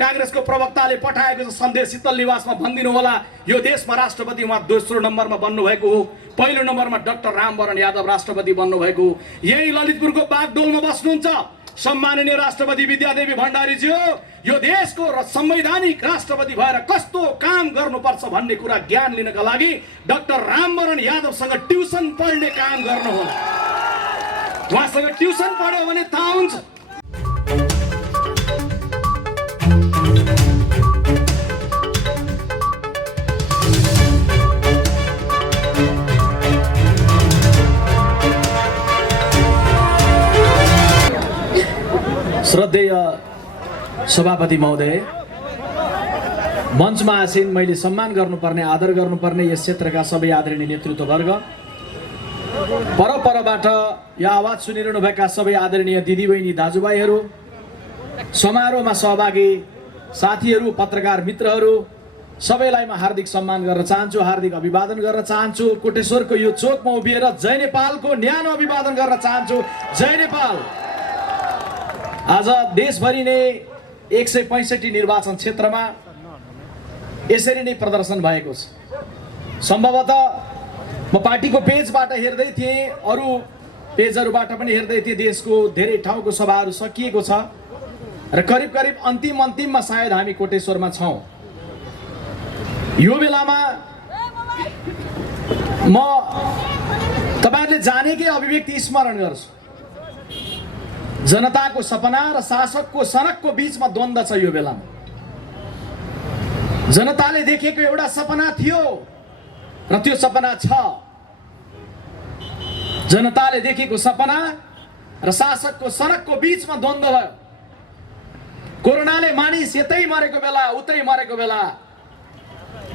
कांग्रेसको प्रवक्ताले पठाएको सन्देश शीतल निवासमा भनिदिनु होला, यो देशमा राष्ट्रपति उहाँ दोस्रो नम्बरमा बन्नुभएको हो, पहिलो नम्बरमा डाक्टर रामवरण यादव राष्ट्रपति बन्नुभएको हो। यही ललितपुरको बागडोलमा बस्नुहुन्छ सम्माननीय राष्ट्रपति विद्यादेवी भण्डारीज्यू। यो देशको संवैधानिक राष्ट्रपति भएर कस्तो काम गर्नुपर्छ भन्ने कुरा ज्ञान लिनका लागि डाक्टर रामवरण यादवसँग ट्युसन पढ्ने काम गर्नुहोला। उहाँसँग ट्युसन पढ्यो भने थाहा हुन्छ। श्रद्धेय सभापति महोदय, मञ्चमा आसीन मैले सम्मान गर्नुपर्ने, आदर गर्नुपर्ने यस क्षेत्रका सबै आदरणीय नेतृत्ववर्ग, परपरबाट यो आवाज सुनिरहनुभएका सबै आदरणीय दिदीबहिनी दाजुभाइहरू, समारोहमा सहभागी साथीहरू, पत्रकार मित्रहरू, सबैलाई म हार्दिक सम्मान गर्न चाहन्छु, हार्दिक अभिवादन गर्न चाहन्छु। कोटेश्वरको यो चोकमा उभिएर जय नेपालको न्यानो अभिवादन गर्न चाहन्छु। जय नेपाल। आज देशभरि नै 165 निर्वाचन क्षेत्रमा यसरी नै प्रदर्शन भएको छ। सम्भवतः म पार्टीको पेजबाट हेर्दै थिएँ, अरू पेजहरूबाट पनि हेर्दै थिएँ, देशको धेरै ठाउँको सभाहरू सकिएको छ र करिब करिब अन्तिममा सायद हामी कोटेश्वरमा छौँ। यो बेलामा म तपाईहरुले जानेकै अभिव्यक्ति स्मरण गर्छु। जनताको सपना र शासकको सनकको बीचमा द्वन्द्व छ। यो बेलामा जनताले देखेको एउटा सपना थियो र त्यो सपना छ। जनताले देखेको सपना र शासकको सनकको बीचमा द्वन्द्व भयो। कोरोनाले मानिस यतै मरेको बेला उतै मरेको बेला,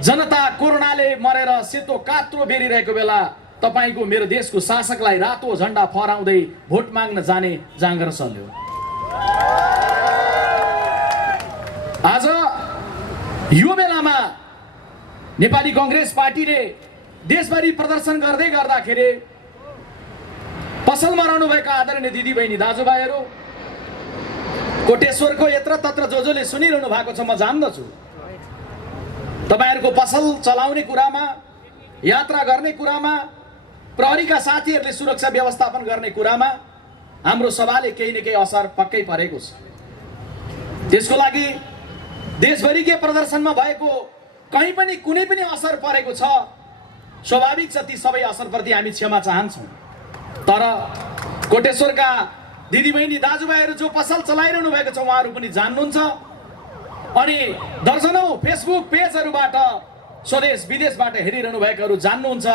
जनता कोरोनाले मरेर सेतो कात्रो बेरिरहेको बेला तपाईको मेरो देशको शासकलाई रातो झण्डा फहराउँदै भोट माग्न जाने जाँगर चल्यो। आज यो बेलामा नेपाली कांग्रेस पार्टीले देशभरि प्रदर्शन गर्दै गर्दाखेरि पसलमा रहनुभएका आदरणीय दिदीबहिनी दाजुभाइहरू, कोटेश्वरको यत्र तत्र जसले सुनिरहनु भएको छ म जान्दछु। तपाईहरुको पसल चलाउने कुरामा, यात्रा गर्ने कुरामा, प्रहरीका साथीहरूले सुरक्षा व्यवस्थापन गर्ने कुरामा हाम्रो सभाले केही न केही असर पक्कै परेको छ। त्यसको लागि देशभरिकै प्रदर्शनमा भएको कहीँ पनि कुनै पनि असर परेको छ, स्वाभाविक छ। ती सबै असरप्रति हामी क्षमा चाहन्छौँ। तर कोटेश्वरका दिदीबहिनी दाजुभाइहरू जो पसल चलाइरहनु भएको छ उहाँहरू पनि जान्नुहुन्छ। अनि दर्जनौं फेसबुक पेजहरूबाट स्वदेश विदेशबाट हेरिरहनु भएकाहरू जान्नुहुन्छ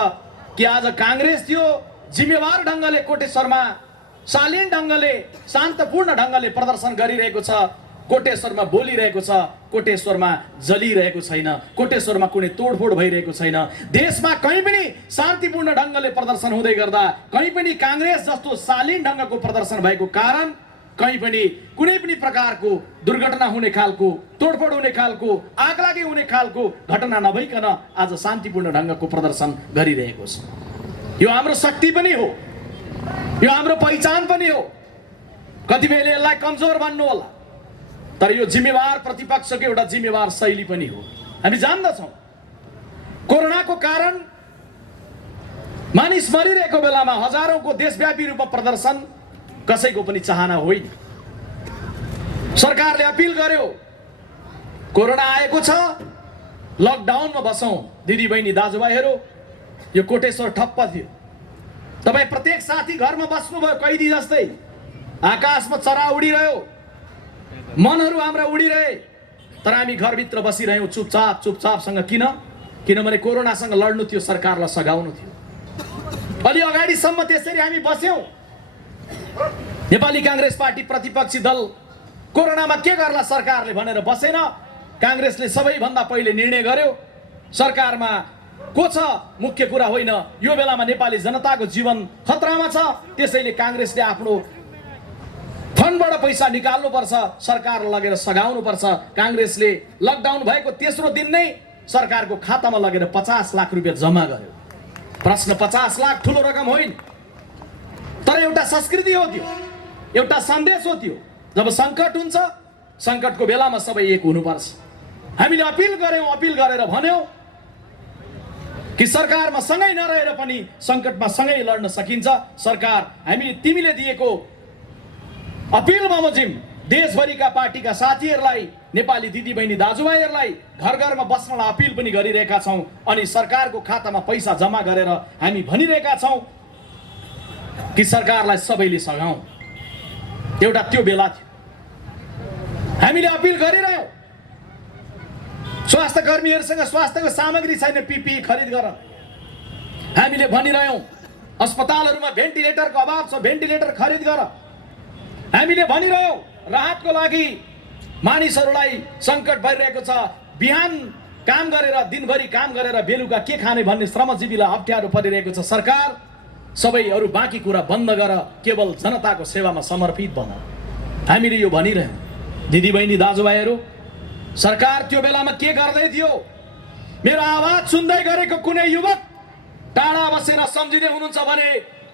कि आज कांग्रेस थियो जिम्मेवार ढंगले कोटेश्वरमा शालीन ढंगले शान्तपूर्ण ढंगले प्रदर्शन गरिरहेको छ, कोटेश्वरमा बोलिरहेको छ, कोटेश्वरमा जलिरहेको छैन, कोटेश्वरमा कुनै तोडफोड भइरहेको छैन। देशमा कहीँ पनि शान्तिपूर्ण ढंगले प्रदर्शन हुँदै गर्दा कहीँ पनि कांग्रेस जस्तो शालीन ढंगको प्रदर्शन भएको कारण कहीँ पनि कुनै पनि प्रकारको दुर्घटना हुने खालको, तोडफोड हुने खालको, आगलागी हुने खालको घटना नभइकन आज शान्तिपूर्ण ढंगको प्रदर्शन गरिरहेको छ। यो हाम्रो शक्ति पनि हो, यो हाम्रो पहिचान पनि हो। कतिबेला यसलाई कमजोर भन्नु होला, तर यो जिम्मेवार प्रतिपक्षको एउटा जिम्मेवार शैली पनि हो। हामी जान्दछौँ कोरोनाको कारण मानिस मरिरहेको बेलामा हजारौंको देशव्यापी रूपमा प्रदर्शन कसैको पनि चाहना होइन। सरकारले अपील गर्यो, कोरोना आएको छ, लकडाउनमा बसौं। दिदीबहिनी दाजुभाइहरू, यो कोटेश्वर ठप्प थियो। तपाई प्रत्येक साथी घरमा बस्नुभयो कैदी जस्तै। आकाशमा चरा उडिरह्यो, मनहरू हाम्रा उडिरहे, तर हामी घरभित्र बसिरह्यौं चुपचापसँग। किनभने कोरोनासँग लड्नु थियो, सरकारलाई सघाउनु थियो। अलि अगाडिसम्म त्यसरी हामी बस्यौं। नेपाली कांग्रेस पार्टी प्रतिपक्षी दल कोरोनामा के गर्ला सरकारले भनेर बसेन। कांग्रेसले सबैभन्दा पहिले निर्णय गर्यो, सरकारमा को छ मुख्य कुरा होइन, यो बेलामा नेपाली जनताको जीवन खतरामा छ, त्यसैले कांग्रेसले आफ्नो फन्डबाट पैसा निकाल्नुपर्छ, सरकारलाई लगेर सघाउनुपर्छ। कांग्रेसले लकडाउन भएको तेस्रो दिन नै सरकारको खातामा लगेर 50 लाख रुपैयाँ जम्मा गर्यो। प्रश्न 50 लाख ठूलो रकम होइन, तर एउटा संस्कृति हो त्यो, एउटा सन्देश हो त्यो। जब संकट हुन्छ सङ्कटको बेलामा सबै एक हुनुपर्छ। हामीले अपिल गरेर भन्यौँ कि सरकारमा सँगै नरहेर पनि सङ्कटमा सँगै लड्न सकिन्छ। सरकार तिमीले दिएको अपिल बमोजिम देशभरिका पार्टीका साथीहरूलाई, नेपाली दिदीबहिनी दाजुभाइहरूलाई घर घरमा बस्नलाई अपिल पनि गरिरहेका छौँ अनि सरकारको खातामा पैसा जम्मा गरेर हामी भनिरहेका छौँ कि सरकारलाई सबैले सघाउँ। एउटा त्यो बेला थियो हामीले अपिल गरिरह्यौँ। स्वास्थ्य कर्मीहरूसँग स्वास्थ्यको सामग्री छैन, पिपिई खरिद गर। हामीले भनिरह्यौँ अस्पतालहरूमा भेन्टिलेटरको अभाव छ, भेन्टिलेटर खरिद गर। हामीले भनिरह्यौँ राहतको लागि मानिसहरूलाई सङ्कट भइरहेको छ, बिहान काम गरेर दिनभरि काम गरेर बेलुका के खाने भन्ने श्रमजीवीलाई अप्ठ्यारो परिरहेको छ। सरकार सबै अरू बाँकी कुरा बन्द गर, केवल जनताको सेवामा समर्पित बन। हामीले यो भनिरह्यौँ। दिदीबहिनी दाजुभाइहरू, सरकार त्यो बेलामा के गर्दै थियो? मेरो आवाज सुन्दै गरेको कुनै युवक टाढा बसेर सम्झिँदै हुनुहुन्छ भने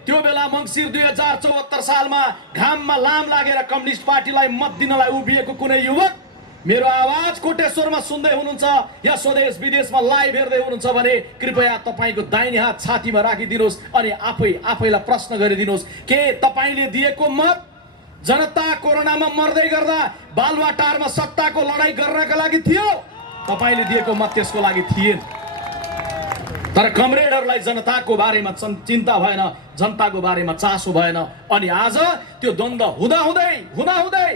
त्यो बेला मङ्सिर 2074 सालमा घाममा लाम लागेर कम्युनिस्ट पार्टीलाई मत दिनलाई उभिएको कुनै युवक मेरो आवाज कोटेश्वरमा सुन्दै हुनुहुन्छ या स्वदेश विदेशमा लाइभ हेर्दै हुनुहुन्छ भने कृपया तपाईँको दाहिने हात छातीमा राखिदिनुहोस् अनि आफैलाई प्रश्न गरिदिनुहोस्, के तपाईँले दिएको मत जनता कोरोनामा मर्दै गर्दा बालुवाटारमा सत्ताको लडाईँ गर्नका लागि थियो? तपाईँले दिएको मत त्यसको लागि थिएन। तर कमरेडहरूलाई जनताको बारेमा चिन्ता भएन, जनताको बारेमा चासो भएन अनि आज त्यो द्वन्द्व हुँदै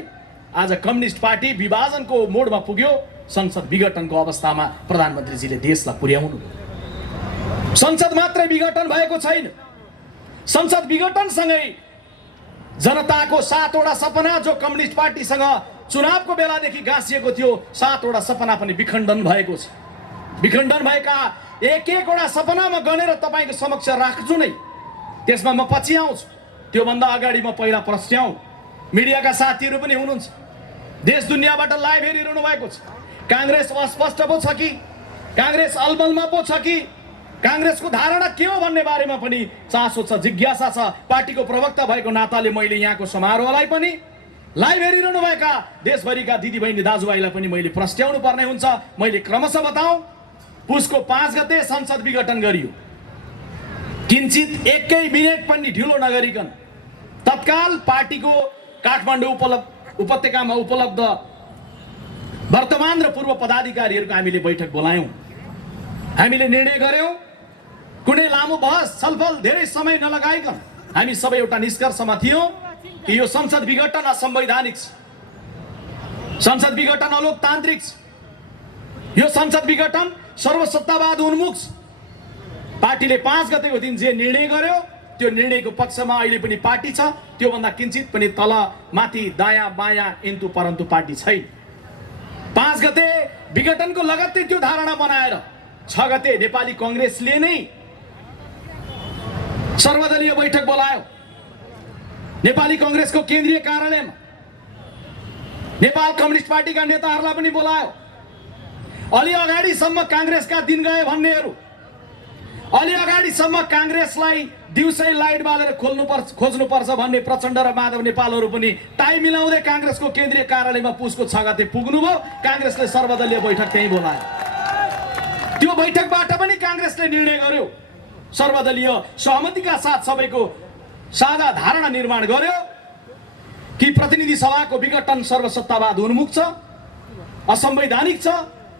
आज कम्युनिस्ट पार्टी विभाजनको मोडमा पुग्यो। संसद विघटनको अवस्थामा प्रधानमन्त्रीजीले देशलाई पुर्याउनु। संसद मात्रै विघटन भएको छैन, संसद विघटनसँगै जनताको 7 वटा सपना जो कम्युनिस्ट पार्टीसँग चुनावको बेलादेखि गाँसिएको थियो, 7 वटा सपना पनि विखण्डन भएको छ। विखण्डन भएका एक वटा सपना म गनेर तपाईँको समक्ष राख्छु नै, त्यसमा म पछि आउँछु। त्योभन्दा अगाडि म पहिला प्रश्न्याउँ। मिडियाका साथीहरू पनि हुनुहुन्छ, देश दुनियाँबाट लाइभ हेरिरहनु भएको छ। काङ्ग्रेस अस्पष्ट पो छ कि, काङ्ग्रेस अलमलमा पो छ कि, काङ्ग्रेसको धारणा के हो भन्ने बारेमा पनि चासो छ, जिज्ञासा छ। पार्टीको प्रवक्ता भएको नाताले मैले यहाँको समारोहलाई पनि लाइभ हेरिरहनु भएका देशभरिका दिदीबहिनी दाजुभाइलाई पनि मैले प्रश्न्याउनु पर्ने हुन्छ। मैले क्रमशः बताउँ, पुसको 5 गते संसद विघटन गरियो। किञ्चित 1 मिनेट पनि ढिलो नगरिकन तत्काल पार्टीको काठमाडौँ उपत्यकामा उपलब्ध वर्तमान र पूर्व पदाधिकारीहरूको हामीले बैठक बोलायौँ। हामीले निर्णय गर्यौँ, कुनै लामो बहस छलफल धेरै समय नलगाइकन हामी सबै एउटा निष्कर्षमा थियौँ कि यो संसद विघटन असंवैधानिक छ, संसद विघटन अलोकतान्त्रिक छ, यो संसद विघटन सर्वसत्तावाद उन्मुख छ। पार्टीले 5 गतेको दिन जे निर्णय गर्यो त्यो निर्णयको पक्षमा अहिले पनि पार्टी छ, त्योभन्दा किञ्चित पनि तल माथि दायाँ बायाँ इन्तु परन्तु पार्टी छैन। 5 गते विघटनको लगत्तै त्यो धारणा बनाएर 6 गते नेपाली कांग्रेसले नै सर्वदलीय बैठक बोलायो। नेपाली कांग्रेसको केन्द्रीय कार्यालयमा नेपाल कम्युनिस्ट पार्टीका नेताहरूलाई पनि बोलायो। अलि अगाडिसम्म कांग्रेसका दिन गए भन्नेहरू, अलि अगाडिसम्म कांग्रेसलाई दिउँसै लाइट बालेर खोज्नुपर्छ भन्ने प्रचण्ड र माधव नेपालहरू पनि टाइम मिलाउँदै कांग्रेसको केन्द्रीय कार्यालयमा पुसको 6 गते पुग्नुभयो। कांग्रेसले सर्वदलीय बैठक त्यही बोलायो। त्यो बैठकबाट पनि कांग्रेसले निर्णय गर्यो, सर्वदलीय सहमतिका साथ सबैको साझा धारणा निर्माण गर्यो कि प्रतिनिधि सभाको विघटन सर्वसत्तावाद उन्मुख छ, असंवैधानिक छ,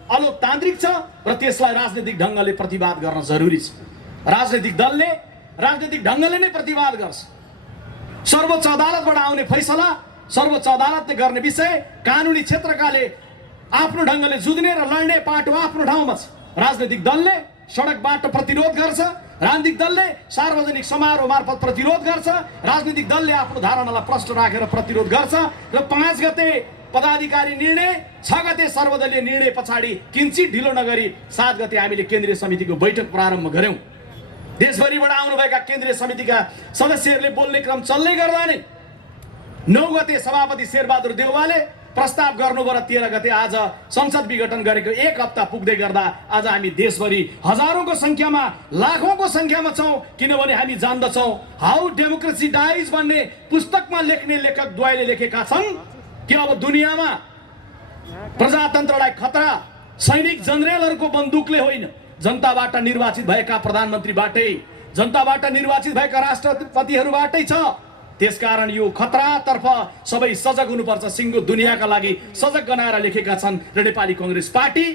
अलोकतान्त्रिक छ र त्यसलाई राजनीतिक ढङ्गले प्रतिवाद गर्न जरुरी छ। राजनीतिक दलले राजनीतिक ढङ्गले नै प्रतिवाद गर्छ। सर्वोच्च अदालतबाट आउने फैसला सर्वोच्च अदालतले गर्ने विषय कानुनी क्षेत्रकाले आफ्नो ढङ्गले जुझ्ने र लड्ने पाटो आफ्नो ठाउँमा छ। राजनीतिक दलले सडकबाट प्रतिरोध गर्छ, राजनीतिक दलले सार्वजनिक समारोह मार्फत प्रतिरोध गर्छ, राजनीतिक दलले आफ्नो धारणालाई प्रश्न राखेर प्रतिरोध गर्छ र 5 गते पदाधिकारी निर्णय, 6 गते सर्वदलीय निर्णय पछाडि किञ्चित ढिलो नगरी 7 गते हामीले केन्द्रीय समितिको बैठक प्रारम्भ गर्यौं। देशभरिबाट आउनुभएका केन्द्रीय समितिका सदस्यहरूले बोल्ने क्रम चल्दै गर्दा नै 9 गते सभापति शेरबहादुर देउवाले प्रस्ताव गर्नुभयो र 13 गते आज संसद विघटन गरेको 1 हप्ता पुग्दै गर्दा आज हामी देशभरि हजारौंको संख्यामा लाखौंको संख्यामा छौं। किनभने हामी जान्दछौं हाउ डेमोक्रेसी डाइज भन्ने पुस्तकमा लेख्ने लेखक द्वयले लेखेका छन् कि अब दुनियाँमा प्रजातन्त्रलाई खतरा सैनिक जनरलहरूको बन्दुकले होइन, जनताबाट निर्वाचित भएका प्रधानमन्त्रीबाटै, जनताबाट निर्वाचित भएका राष्ट्रपतिहरूबाटै छ। त्यसकारण यो खतरातर्फ सबै सजग हुनुपर्छ। सिङ्गो दुनियाँका लागि सजग गनाएर लेखेका छन् र नेपाली कांग्रेस पार्टी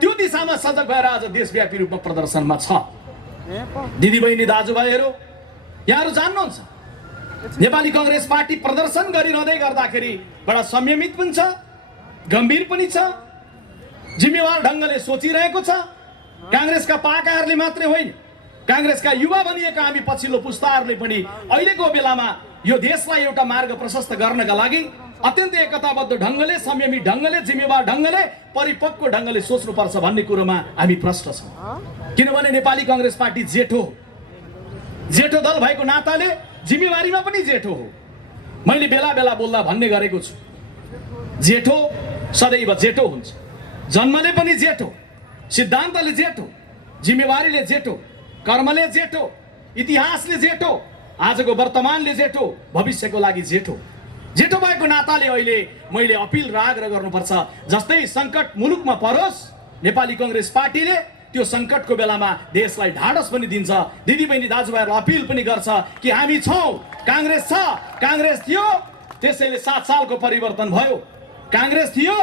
त्यो दिशामा सजग भएर आज देशव्यापी रूपमा प्रदर्शनमा छ। दिदीबहिनी दाजुभाइहरू, यहाँहरू जान्नुहुन्छ नेपाली कांग्रेस पार्टी प्रदर्शन गरिरहँदै गर्दाखेरि बडा संयमित पनि छ, गम्भीर पनि छ, जिम्मेवार ढङ्गले सोचिरहेको छ। कांग्रेसका पाकाहरूले मात्रै होइन, कांग्रेसका युवा बनिएका हामी पछिल्लो पुस्ताहरूले पनि अहिलेको बेलामा यो देशलाई एउटा मार्ग प्रशस्त गर्नका लागि अत्यन्त एकताबद्ध ढङ्गले, संयमित ढङ्गले, जिम्मेवार ढङ्गले, परिपक्व ढङ्गले सोच्नुपर्छ भन्ने कुरोमा हामी प्रष्ट छौँ। किनभने नेपाली कांग्रेस पार्टी जेठो दल भएको नाताले जिम्मेवारीमा पनि जेठो हो। मैले बेला बेला बोल्दा भन्ने गरेको छु, जेठो सदैव जेठो हुन्छ। जन्मले पनि जेठो, सिद्धान्तले जेठो, जिम्मेवारीले जेठो, कर्मले जेठो, इतिहासले जेठो, आजको वर्तमानले जेठो, भविष्यको लागि जेठो। जेठो भएको नाताले अहिले मैले अपिल र आग्रह गर्नुपर्छ, जस्तै संकट मुलुकमा परोस्, नेपाली कांग्रेस पार्टीले त्यो संकटको बेलामा देशलाई ढाडस पनि दिन्छ। दिदीबहिनी दाजुभाइहरूलाई अपिल पनि गर्छ कि हामी छौँ, कांग्रेस छ, कांग्रेस थियो त्यसैले 7 सालको परिवर्तन भयो, कांग्रेस थियो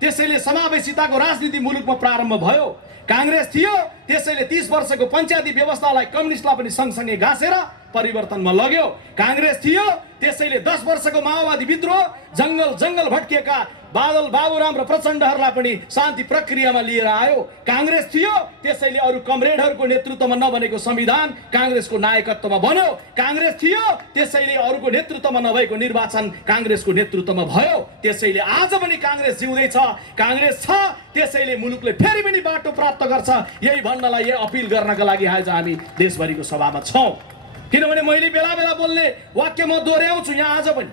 त्यसैले समावेशिताको राजनीति मुलुकमा प्रारम्भ भयो, कांग्रेस थियो त्यसैले 30 वर्षको पञ्चायती व्यवस्थालाई कम्युनिस्टलाई पनि सँगसँगै घाँसेर परिवर्तनमा लग्यो, कांग्रेस थियो त्यसैले 10 वर्षको माओवादी विद्रोह जंगल भट्किएका बादल बाबुराम र प्रचण्डहरूलाई पनि शान्ति प्रक्रियामा लिएर आयो, कांग्रेस थियो त्यसैले अरू कमरेडहरूको नेतृत्वमा नबनेको संविधान कांग्रेसको नायकत्वमा बन्यो, कांग्रेस थियो त्यसैले अरूको नेतृत्वमा नभएको निर्वाचन कांग्रेसको नेतृत्वमा भयो। त्यसैले आज पनि कांग्रेस जिउँदैछ, कांग्रेस छ त्यसैले मुलुकले फेरि पनि बाटो प्राप्त गर्छ। यही भन्नलाई, यही अपिल गर्नका लागि आज हामी देशभरिको सभामा छौँ। किनभने मैले बेला बेला बोल्ने वाक्य म दोहोऱ्याउँछु यहाँ आज पनि,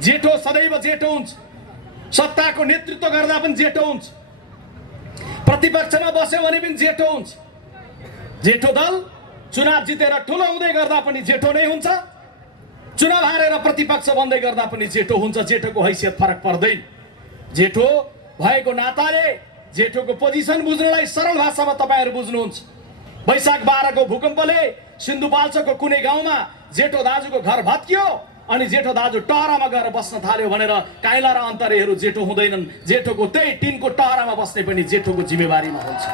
जेठो सदैव जेठो हुन्छ, सत्ताको नेतृत्व गर्दा पनि जेठो हुन्छ, प्रतिपक्षमा बस्यो भने पनि जेठो हुन्छ। जेठो दल चुनाव जितेर ठुलो हुँदै गर्दा पनि जेठो नै हुन्छ, चुनाव हारेर प्रतिपक्ष बन्दै गर्दा पनि जेठो हुन्छ। जेठोको हैसियत फरक पर्दैन। जेठो भएको नाताले जेठोको पोजिसन बुझ्नलाई सरल भाषामा तपाईहरु बुझ्नुहुन्छ। वैशाख 12 को भूकम्पले सिन्धुपाल्चोकको कुनै गाउँमा जेठो दाजुको घर भत्कियो अनि जेठो दाजु टहरामा गएर बस्न थाल्यो भनेर काइला र अन्तरेहरू जेठो हुँदैनन्। जेठोको त्यही टिनको टहरामा बस्ने पनि जेठोको जिम्मेवारीमा हुन्छ।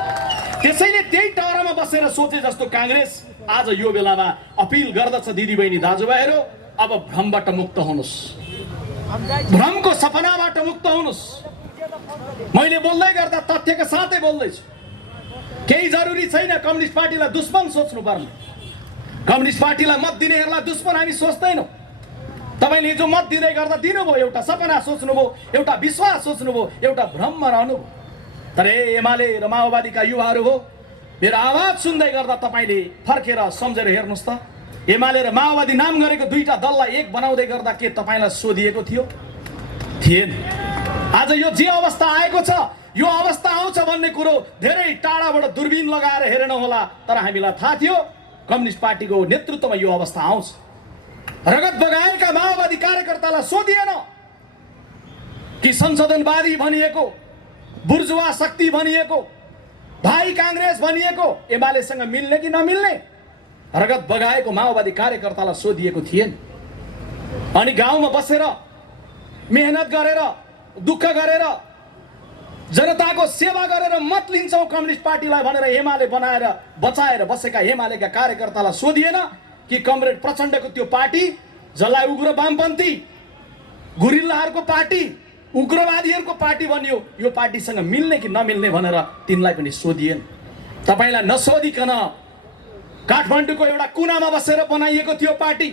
त्यसैले त्यही टहरामा बसेर सोचे जस्तो कांग्रेस आज यो बेलामा अपिल गर्दछ, दिदीबहिनी दाजुभाइहरू अब भ्रमबाट मुक्त हुनुस्, भ्रमको सपनाबाट मुक्त हुनुस्। मैले बोल्दै गर्दा तथ्यका साथै बोल्दैछु। केही जरुरी छैन कम्युनिस्ट पार्टीलाई दुश्मन सोच्नु पर्ने। कम्युनिस्ट पार्टीलाई मत दिनेहरूलाई दुश्मन हामी सोच्दैनौँ। तपाईले हिजो मत दिँदै गर्दा दिनुभयो, एउटा सपना सोच्नुभयो, एउटा विश्वास सोच्नुभयो, एउटा भ्रममा रहनुभयो। तर एमाले र माओवादीका युवाहरू हो, मेरो आवाज सुन्दै गर्दा तपाईले फर्केर सम्झेर हेर्नुहोस् त, एमाले र माओवादी नाम गरेको दुईटा दललाई एक बनाउँदै गर्दा के तपाईलाई सोधिएको थियो? थिएन। आज यो जे अवस्था आएको छ, यो अवस्था आउँछ भन्ने कुरो धेरै टाढाबाट दूरबीन लगाएर हेरेन होला, तर हामीलाई थाहा थियो कम्युनिस्ट पार्टीको नेतृत्वमा यो अवस्था आउँछ। रगत बगाएका माओवादी कार्यकर्तालाई सोधिएन कि संशोधनवादी भनिएको, बुर्जुवा शक्ति भनिएको, भाइ कांग्रेस भनिएको एमालेसँग मिल्ने कि नमिल्ने? रगत बगाएको माओवादी कार्यकर्तालाई सोधिएको थिएन। अनि गाउँमा बसेर मेहनत गरेर दुःख गरेर जनताको सेवा गरेर मत लिन्छौं कम्युनिस्ट पार्टीलाई भनेर एमाले बनाएर बचाएर बसेका एमालेका कार्यकर्तालाई सोधिएन कि कमरेड प्रचण्डको त्यो पार्टी जसलाई उग्र वामपन्थी गुरिल्लाहरूको पार्टी, उग्रवादीहरूको पार्टी बन्यो, यो पार्टीसँग मिल्ने कि नमिल्ने भनेर तिनलाई पनि सोधिएन। तपाईलाई नसोधिकन काठमाडौँको एउटा कुनामा बसेर बनाइएको थियो पार्टी।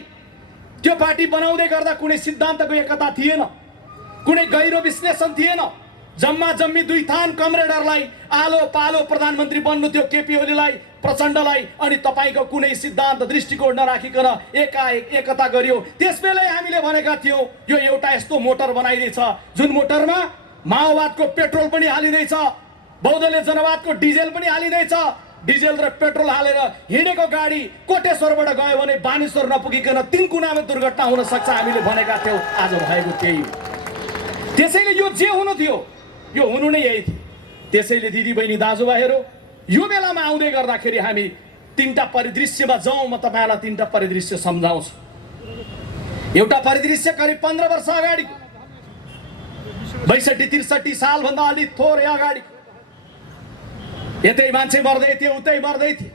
त्यो पार्टी बनाउँदै गर्दा कुनै सिद्धान्तको एकता थिएन, कुनै गहिरो विश्लेषण थिएन। जम्मा जम्मी दुई थान कमरेडरलाई आलो पालो प्रधानमन्त्री बन्नु थियो, केपी ओलीलाई, प्रचण्डलाई, अनि तपाईको कुनै सिद्धान्त दृष्टिकोण नराखिकन एकाएक एकता गरियो। त्यसबेलै हामीले भनेका थियौं यो एउटा यस्तो मोटर बनाइदिएछ जुन मोटरमा माओवादको पेट्रोल पनि हालिँदैछ, बौद्धले जनवादको डिजेल पनि हालिँदैछ। डिजेल र पेट्रोल हालेर हिँडेको गाडी कोटेश्वरबाट गयो भने बानेश्वर नपुगिकन 3 कुनामा दुर्घटना हुन सक्छ हामीले भनेका थियौं। आज भएको त्यही हो। त्यसैले यो जे हुनु थियो यो हुनु नै यही थियो। त्यसैले दिदीबहिनी दाजुभाइहरू, यो बेलामा आउँदै गर्दाखेरि हामी तीनटा परिदृश्यमा जाउँ। म तपाईँलाई तीनटा परिदृश्य सम्झाउँछु। एउटा परिदृश्य करिब 15 वर्ष अगाडि, 62-63 सालभन्दा अलिक थोरै अगाडि, यतै मान्छे मर्दै थियो, उतै मर्दै थियो।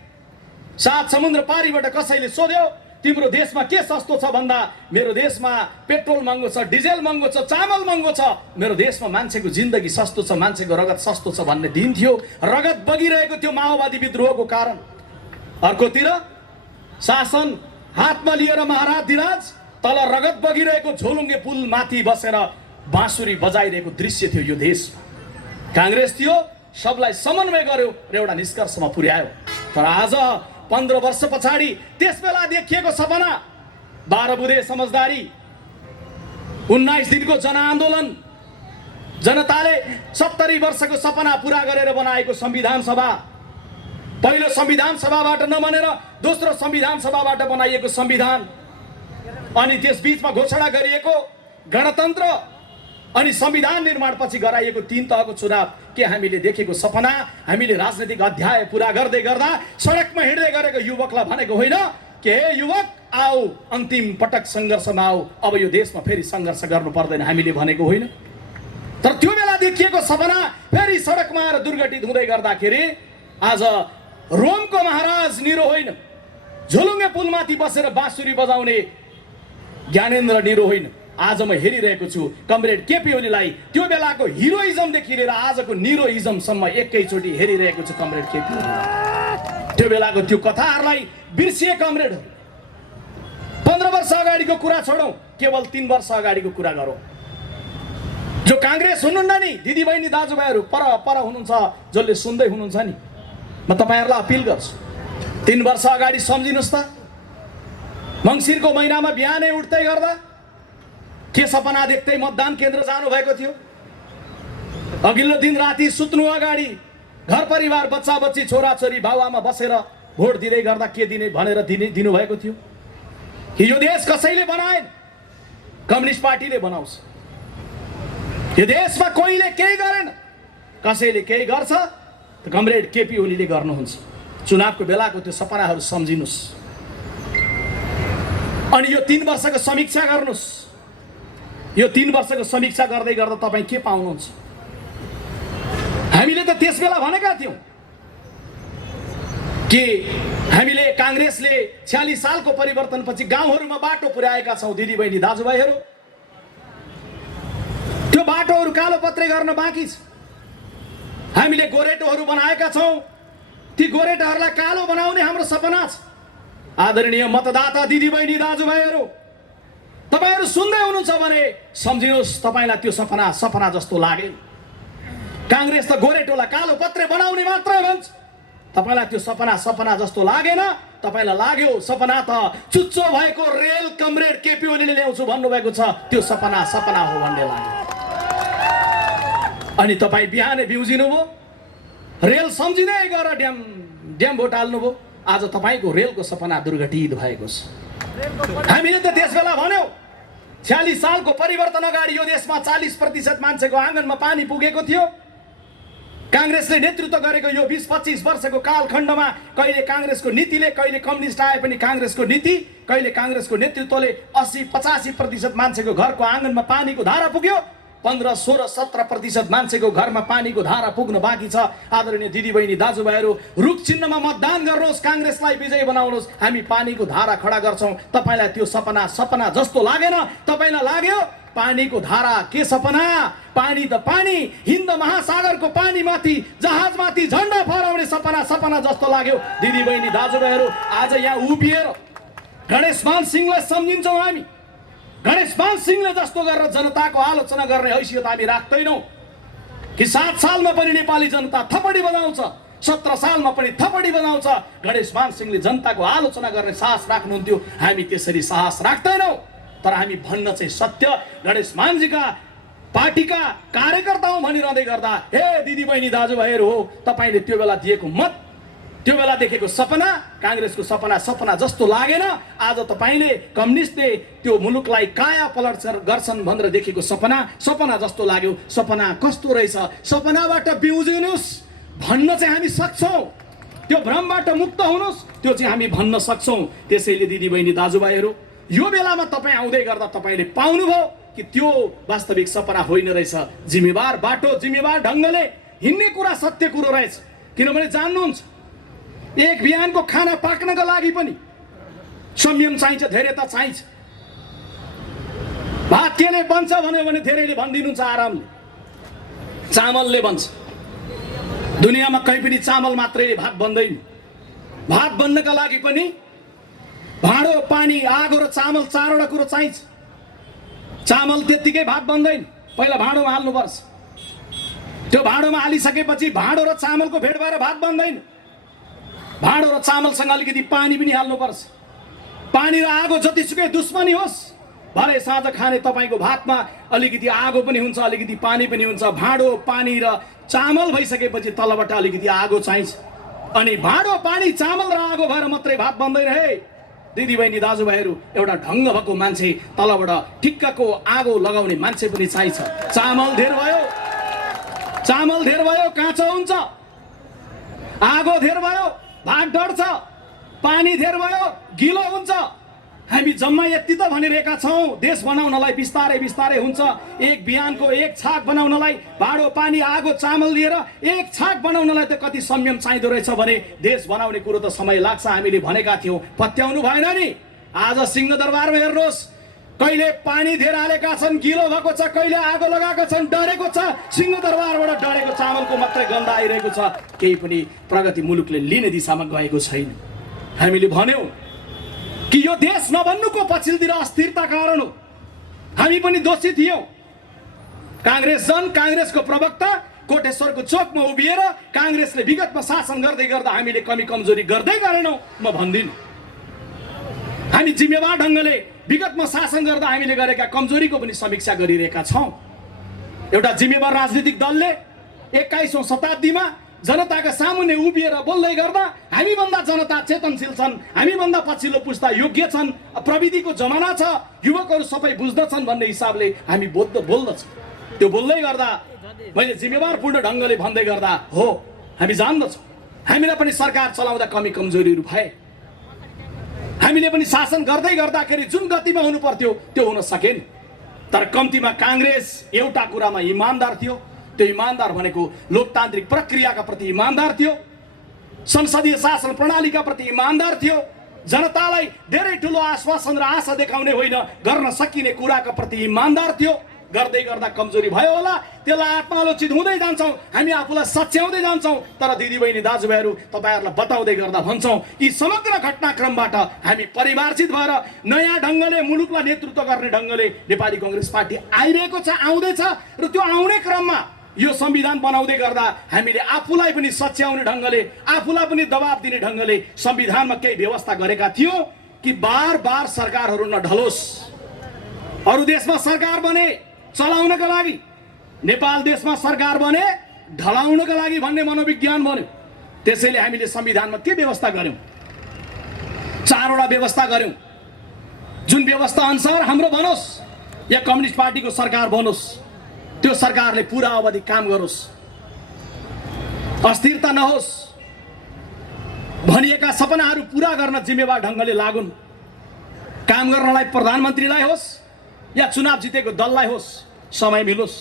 7 समुद्र पारीबाट कसैले सोध्यो, तिम्रो देशमा के सस्तो छ भन्दा, मेरो देशमा पेट्रोल महँगो छ, डिजेल महँगो छ, चामल महँगो छ, मेरो देशमा मान्छेको जिन्दगी सस्तो छ, मान्छेको रगत सस्तो छ भन्ने दिन थियो। रगत बगिरहेको थियो माओवादी विद्रोहको कारण। अर्कोतिर शासन हातमा लिएर महाराज धिराज तल रगत बगिरहेको झोलुङ्गे पुल माथि बसेर बाँसुरी बजाइरहेको दृश्य थियो यो देशमा। काङ्ग्रेस थियो, सबलाई समन्वय गर्यो र एउटा निष्कर्षमा पुर्यायो। तर आज 15 वर्ष पछाडि त्यसबेला देखिएको सपना, 12 बुँदे समझदारी, 19 दिनको जनआन्दोलन, जनताले 70 वर्षको सपना पुरा गरेर बनाएको संविधान सभा, पहिलो संविधान सभाबाट नबनेर दोस्रो संविधान सभाबाट बनाइएको संविधान, अनि त्यसबीचमा घोषणा गरिएको गणतन्त्र, अनि संविधान निर्माणपछि गराइएको 3 तहको चुनाव, के हामीले देखेको सपना, हामीले राजनीतिक अध्याय पुरा गर्दै गर्दा सडकमा हिँड्दै गरेको युवकलाई भनेको होइन कि हे युवक आऊ, अन्तिम पटक सङ्घर्षमा आऊ, अब यो देशमा फेरि सङ्घर्ष गर्नु पर्दैन, हामीले भनेको होइन। तर त्यो बेला देखिएको सपना फेरि सडकमा आएर दुर्घटित हुँदै गर्दाखेरि आज रोमको महाराज निरो होइन, झोलुङ्गे पुलमाथि बसेर बाँसुरी बजाउने ज्ञानेन्द्र निरो होइन। आज म हेरिरहेको छु कमरेड केपी ओलीलाई, त्यो बेलाको हिरोइजमदेखि लिएर आजको निरोइजमसम्म एकैचोटि हेरिरहेको छु कमरेड केपी ओली। त्यो बेलाको त्यो कथाहरूलाई बिर्सिए कमरेडहरू। 15 वर्ष अगाडिको कुरा छोडौँ, केवल 3 वर्ष अगाडिको कुरा गरौँ। जो काङ्ग्रेस हुनुहुन्न नि दिदीबहिनी दाजुभाइहरू, पर हुनुहुन्छ, जसले सुन्दै हुनुहुन्छ नि, म तपाईँहरूलाई अपिल गर्छु, 3 वर्ष अगाडि सम्झिनुहोस् त। मङ्सिरको महिनामा बिहानै उठ्दै गर्दा के सपना देख्दै मतदान केन्द्र जानुभएको थियो? अघिल्लो दिन राति सुत्नु अगाडि घर परिवार, बच्चा बच्ची, छोराछोरी, बाबुआमा बसेर भोट दिँदै गर्दा के दिने भनेर दिनुभएको थियो? यो देश कसैले बनाएन, कम्युनिस्ट पार्टीले बनाउँछ। यो देशमा कोहीले केही गरेन, कसैले केही गर्छ त कमरेड केपी ओलीले गर्नुहुन्छ। चुनावको बेलाको त्यो सपनाहरू सम्झिनुहोस्, अनि यो 3 वर्षको समीक्षा गर्नुहोस्। यो 3 वर्षको समीक्षा गर्दै गर्दा तपाईँ के पाउनुहुन्छ? हामीले त त्यस बेला भनेका थियौँ कि हामीले काङ्ग्रेसले 46 सालको परिवर्तनपछि गाउँहरूमा बाटो पुर्याएका छौँ दिदीबहिनी दाजुभाइहरू। त्यो बाटोहरू कालोपत्रे गर्न बाँकी छ। हामीले गोरेटोहरू बनाएका छौँ, ती गोरेटोहरूलाई कालो बनाउने हाम्रो सपना छ। आदरणीय मतदाता दिदीबहिनी दाजुभाइहरू, तपाईहरु सुन्दै हुनुहुन्छ भने सम्झिनुहोस्, तपाईलाई त्यो सपना जस्तो लागेन। काङ्ग्रेस त गोरेटोलाई कालो पत्रे बनाउने मात्रै भन्छ, तपाईलाई त्यो सपना जस्तो लागेन। तपाईलाई लाग्यो सपना त चुच्चो भएको रेल कमरेड केपी ओलीले ल्याउँछु भन्नुभएको छ, त्यो सपना हो भन्ने लाग्यो। अनि तपाईँ बिहानै बिउजिनु भयो, रेल सम्झिँदै गएर ड्याम भोट हाल्नुभयो। आज तपाईँको रेलको सपना दुर्घटित भएको छ। हामीले त त्यस बेला भन्यौँ 46 सालको परिवर्तन अगाडि यो देशमा 40% मान्छेको आँगनमा पानी पुगेको थियो। काङ्ग्रेसले नेतृत्व गरेको यो 20-25 वर्षको कालखण्डमा कहिले काङ्ग्रेसको नीतिले, कहिले कम्युनिस्ट आए पनि काङ्ग्रेसको नीति, कहिले काङ्ग्रेसको नेतृत्वले 80-85% मान्छेको घरको आँगनमा पानीको धारा पुग्यो। 15-16-17% मान्छेको घरमा पानीको धारा पुग्न बाँकी छ। आदरणीय दिदीबहिनी दाजुभाइहरू, रुख चिन्हमा मतदान गर्नुहोस्, काङ्ग्रेसलाई विजयी बनाउनुहोस्। हामी पानीको धारा खडा गर्छौँ। तपाईँलाई त्यो सपना जस्तो लागेन? तपाईँलाई लाग्यो पानीको धारा के सपना? पानी त पानी, हिन्द महासागरको पानीमाथि जहाजमाथि झन्डा फहराउने सपना जस्तो लाग्यो। दिदीबहिनी दाजुभाइहरू, आज यहाँ उभिएर गणेशमान सिंहलाई सम्झिन्छौँ हामी। गणेशमान सिंहले जस्तो गरेर जनताको आलोचना गर्ने हैसियत हामी राख्दैनौँ कि 7 सालमा पनि नेपाली जनता थपडी बजाउँछ, 17 सालमा पनि थपडी बजाउँछ। गणेशमान सिंहले जनताको आलोचना गर्ने साहस राख्नुहुन्थ्यो, हामी त्यसरी साहस राख्दैनौँ। तर हामी भन्न चाहिँ सत्य, गणेशमानजीका पार्टीका कार्यकर्ता हौँ भनिरहँदै गर्दा, हे दिदीबहिनी दाजुभाइहरू हो, तपाईँले त्यो बेला दिएको मत त्यो बेला देखेको सपना काङ्ग्रेसको सपना जस्तो लागेन। आज तपाईँले कम्युनिस्टले त्यो मुलुकलाई काया पलट गर्छन् भनेर देखेको सपना जस्तो लाग्यो। सपना कस्तो रहेछ, सपनाबाट बिउजिनुहोस् भन्न चाहिँ हामी सक्छौँ। त्यो भ्रमबाट मुक्त हुनुहोस् त्यो चाहिँ हामी भन्न सक्छौँ। त्यसैले दिदीबहिनी दाजुभाइहरू, यो बेलामा तपाईँ आउँदै गर्दा तपाईँले पाउनुभयो कि त्यो वास्तविक सपना होइन रहेछ। जिम्मेवार बाटो, जिम्मेवार ढङ्गले हिँड्ने कुरा सत्य कुरो रहेछ। किनभने जान्नुहुन्छ, एक बिहानको खाना पाक्नका लागि पनि संयम चाहिन्छ, धैर्यता चाहिन्छ। भात केले बन्छ भन्यो भने धेरैले भनिदिनुहुन्छ आरामले, चामलले बन्छ। दुनियाँमा कहीँ पनि चामल मात्रैले भात बन्दैन। भात बन्नका लागि पनि भाँडो, पानी, आगो र चामल चारवटा कुरो चाहिन्छ। चामल त्यत्तिकै भात बन्दैन, पहिला भाँडोमा हाल्नुपर्छ। त्यो भाँडोमा हालिसकेपछि भाँडो र चामलको भेट भएर भात बन्दैन। भाँडो र चामलसँग अलिकति पानी पनि हाल्नुपर्छ। पानी र आगो जतिसुकै दुश्मनी होस्, भरे साँझ खाने तपाईँको भातमा अलिकति आगो पनि हुन्छ, अलिकति पानी पनि हुन्छ। भाँडो, पानी र चामल भइसकेपछि तलबाट अलिकति आगो चाहिन्छ। अनि भाँडो, पानी, चामल र आगो भएर मात्रै भात बन्दैन है दिदीबहिनी दाजुभाइहरू। एउटा ढङ्ग भएको मान्छे, तलबाट ठिक्कको आगो लगाउने मान्छे पनि चाहिन्छ। चामल धेर भयो काँचो हुन्छ, आगो धेर भयो भात डढ्छ, पानी धेर भयो गिलो हुन्छ। हामी जम्मा यति त भनिरहेका छौँ, देश बनाउनलाई बिस्तारै बिस्तारै हुन्छ। एक बिहानको एक छाक बनाउनलाई भाँडो, पानी, आगो, चामल लिएर एक छाक बनाउनलाई त कति संयम चाहिँदो रहेछ भने देश बनाउने कुरो त समय लाग्छ। हामीले भनेका थियौँ, पत्याउनु भएन नि। आज सिंहदरबारमा हेर्नुहोस्, कहिले पानी धेर हालेका छन्, गिलो भएको छ, कहिले आगो लगाएका छन्, डढेको छ। सिंहदरबारबाट डढेको चामलको मात्रै गन्ध आइरहेको छ। केही पनि प्रगति मुलुकले लिने दिशामा गएको छैन। हामीले भन्यौँ कि यो देश नबन्नुको पछिल्लोतिर अस्थिरता कारण हो। हामी पनि दोषी थियौँ। काङ्ग्रेसको प्रवक्ता कोटेश्वरको चोकमा उभिएर काङ्ग्रेसले विगतमा शासन गर्दै गर्दा हामीले कमी कमजोरी गर्दै गरेनौँ म भन्दिनँ। हामी जिम्मेवार ढङ्गले विगतमा शासन गर्दा हामीले गरेका कमजोरीको पनि समीक्षा गरिरहेका छौँ। एउटा जिम्मेवार राजनीतिक दलले 21औं शताब्दीमा जनताका सामुन्ने उभिएर बोल्दै गर्दा हामीभन्दा जनता चेतनशील छन्, हामीभन्दा पछिल्लो पुस्ता योग्य छन्, प्रविधिको जमाना छ, युवकहरू सबै बुझ्दछन् भन्ने हिसाबले हामी बोल्दछौँ। त्यो बोल्दै गर्दा मैले जिम्मेवारपूर्ण ढङ्गले भन्दै गर्दा हो, हामी जान्दछौँ हामीलाई पनि सरकार चलाउँदा कमी कमजोरीहरू भए। हामीले पनि शासन गर्दै गर्दाखेरि जुन गतिमा हुनु पर्थ्यो त्यो हुन सकेन। तर कम्तीमा काङ्ग्रेस एउटा कुरामा इमान्दार थियो। त्यो इमान्दार भनेको लोकतान्त्रिक प्रक्रियाका प्रति इमान्दार थियो, संसदीय शासन प्रणालीका प्रति इमान्दार थियो, जनतालाई धेरै ठुलो आश्वासन र आशा देखाउने होइन, गर्न सकिने कुराका प्रति इमान्दार थियो। गर्दै गर्दा कमजोरी भयो होला, त्यसलाई आत्मालोचित हुँदै जान्छौँ, हामी आफूलाई सच्याउँदै जान्छौँ। तर दिदीबहिनी दाजुभाइहरू, तपाईँहरूलाई बताउँदै गर्दा भन्छौँ यी समग्र घटनाक्रमबाट हामी परिमार्जित भएर नयाँ ढङ्गले मुलुकलाई नेतृत्व गर्ने ढङ्गले नेपाली काङ्ग्रेस पार्टी आइरहेको छ, आउँदैछ। र त्यो आउने क्रममा यो संविधान बनाउँदै गर्दा हामीले आफूलाई पनि सच्याउने ढङ्गले, आफूलाई पनि दबाब दिने ढङ्गले संविधानमा केही व्यवस्था गरेका थियौँ कि बार बार सरकारहरू नढलोस्। अरू देशमा सरकार बने चलाउनका लागि, नेपाल देशमा सरकार बने ढलाउनका लागि भन्ने मनोविज्ञान बन्यो। त्यसैले हामीले संविधानमा के व्यवस्था गर्यौँ? 4वटा व्यवस्था गर्यौँ। जुन व्यवस्था अनुसार हाम्रो बनोस् या कम्युनिस्ट पार्टीको सरकार बनोस्, त्यो सरकारले पुरा अवधि काम गरोस्, अस्थिरता नहोस्, भनिएका सपनाहरू पुरा गर्न जिम्मेवार ढङ्गले लागुन्। काम गर्नलाई प्रधानमन्त्रीलाई होस् या चुनाव जितेको दललाई होस्, समय मिलोस्।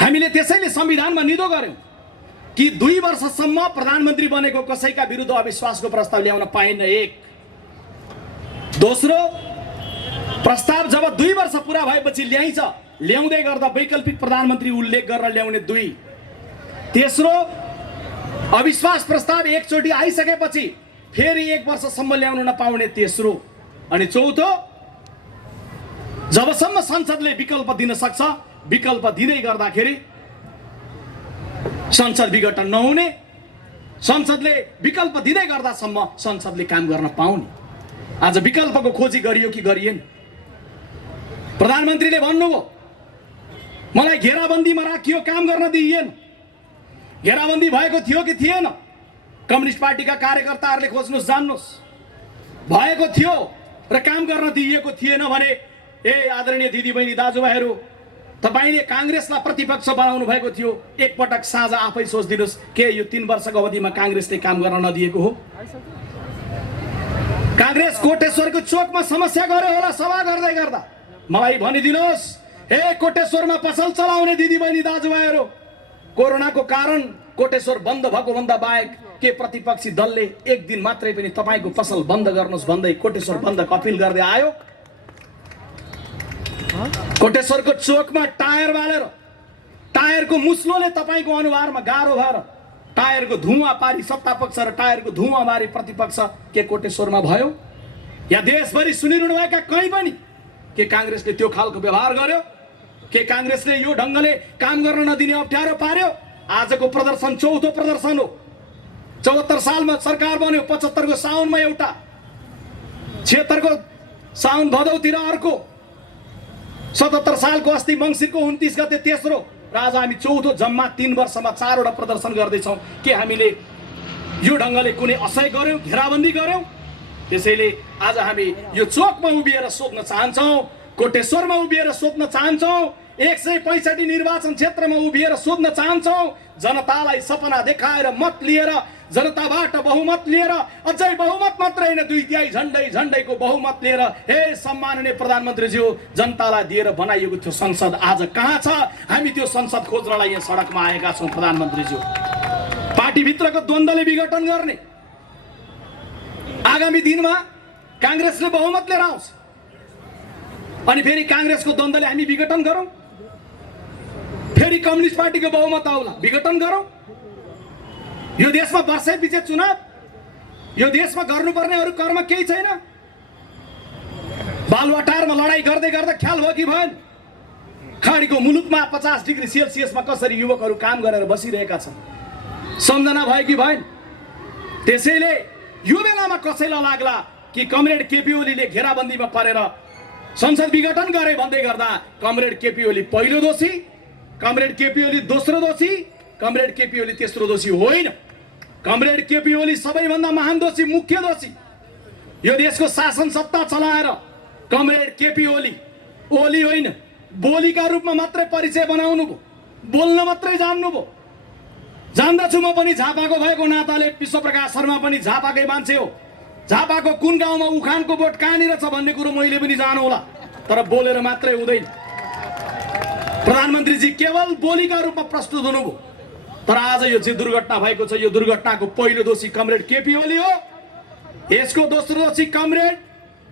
हामीले त्यसैले संविधानमा निदो गर्यौँ कि 2 वर्षसम्म प्रधानमन्त्री बनेको कसैका विरुद्ध अविश्वासको प्रस्ताव ल्याउन पाइन्न। एक। दोस्रो, प्रस्ताव जब 2 वर्ष पुरा भएपछि ल्याउँदै गर्दा वैकल्पिक प्रधानमन्त्री उल्लेख गरेर ल्याउने। 2। तेस्रो, अविश्वास प्रस्ताव एकचोटि आइसकेपछि फेरि 1 वर्षसम्म ल्याउन नपाउने। तेस्रो। अनि चौथो, जबसम्म संसदले विकल्प दिन सक्छ, विकल्प दिँदै गर्दाखेरि संसद विघटन नहुने, संसदले विकल्प दिँदै गर्दासम्म संसदले काम गर्न पाउने। आज विकल्पको खोजी गरियो कि गरिएन? प्रधानमन्त्रीले भन्नुभयो मलाई घेराबन्दीमा राखियो, काम गर्न दिइएन। घेराबन्दी भएको थियो कि थिएन? कम्युनिस्ट पार्टीका कार्यकर्ताहरूले खोज्नुहोस्, जान्नुहोस्। भएको थियो र काम गर्न दिइएको थिएन भने ए आदरणीय दिदीबहिनी दाजुभाइहरू, तपाईले कांग्रेसलाई प्रतिपक्ष बनाउनु भएको थियो। एकपटक साझा आफै सोच्दिनुस्, के यो 3 वर्षको अवधिमा कांग्रेसले काम गर्न नदिएको हो? कांग्रेस कोटेश्वरको चोकमा समस्या गर्यो होला सभा गर्दै गर्दा। मलाई भनिदिनुहोस्, हे कोटेश्वरमा पसल चलाउने दिदीबहिनी दाजुभाइहरू, कोरोनाको कारण कोटेश्वर बन्द भएको भन्दा बाहेक के प्रतिपक्षी दलले एक दिन मात्रै पनि तपाईको पसल बन्द गर्नुहोस् भन्दै कोटेश्वर बन्द अपील गर्दै आयो? कोटेश्वरको चोकमा टायर बालेर टायरको मुस्लोले तपाईको अनुहारमा गाह्रो भएर टायरको धुवाँ पारी सत्तापक्ष र टायरको धुवाँ पारी प्रतिपक्ष के कोटेश्वरमा भयो? या देशभरि सुनिरहनु भएका कहीँ पनि के कांग्रेसले त्यो खालको व्यवहार गर्यो? के कांग्रेसले यो ढंगले काम गर्न नदिने अप्ठ्यारो पार्यो? आजको प्रदर्शन चौथो प्रदर्शन हो। 74 सालमा सरकार बन्यो, 75 को साउनमा एउटा, 76 को साउन भदौतिर अर्को, 77 सालको अस्ति मंसिरको 29 गते तेस्रो, र आज हामी चौथो, जम्मा 3 वर्षमा 4 वटा प्रदर्शन गर्दैछौँ। के हामीले यो ढंगले कुनै असह्य गर्यौं, घेराबन्दी गर्यौं? त्यसैले आज हामी यो चोकमा उभिएर सोध्न चाहन्छौं, कोटेश्वरमा उभिएर सोध्न चाहन्छौं, 165 निर्वाचन क्षेत्रमा उभिएर सोध्न चाहन्छौं, जनतालाई सपना देखाएर मत लिएर, जनताबाट बहुमत लिएर, अझै बहुमत मात्रै हैन 2/3 झण्डैको बहुमत लिएर, हे सम्माननीय प्रधानमन्त्रीज्यू, जनतालाई दिएर बनाइएको त्यो संसद आज कहाँ छ? हामी त्यो संसद खोज्नलाई यहाँ सडकमा आएका छौं। प्रधानमन्त्रीज्यू, पार्टीभित्रको द्वन्द्वले विघटन गर्ने, आगामी दिनमा कांग्रेसले बहुमत लिएर आउँछ अनि फेरि कांग्रेसको द्वन्द्वले हामी विघटन गरौं, फेरि कम्युनिस्ट पार्टीको बहुमत आउला, विघटन गरौं। यो देशमा वर्षै पछि चुनाव, यो देशमा गर्नुपर्ने अरु कर्म केही छैन? बालुवाटारमा लडाई गर्दै गर्दा ख्याल भयो कि भएन? खाडीको मुलुकमा 50 डिग्री सेल्सियसमा कसरी युवकहरू काम गरेर बसिरहेका छन्, सम्झना भयो कि भएन? त्यसैले यो बेलामा कसैलाई लाग्ला कि कमरेड केपी ओलीले घेराबन्दीमा परेर संसद विघटन गरे भन्दै गर्दा कमरेड केपी ओली पहिलो दोषी, कमरेड केपी ओली दोस्रो दोषी, कमरेड केपी ओली तेस्रो दोषी होइन। कमरेड केपी ओली सबैभन्दा महान दोषी, मुख्य दोषी। यो देशको शासन सत्ता चलाएर कमरेड केपी ओली, ओली होइन बोलीका रूपमा मात्रै परिचय बनाउनु भयो, बोल्न मात्रै जान्नु भयो। जान्दछु म पनि झापाको भएको नाताले, विश्वप्रकाश शर्मा पनि झापाकै मान्छे हो। झापाको कुन गाउँमा उखानको बोट कहाँनिर छ भन्ने कुरो मैले पनि जानु होला, तर बोलेर मात्रै हुँदैन। प्रधानमन्त्रीजी केवल बोलीका रूपमा प्रस्तुत हुनुभयो, तर आज यो जे दुर्घटना भएको छ, यो दुर्घटनाको पहिलो दोषी कमरेड केपी ओली हो। यसको दोस्रो दोषी कमरेड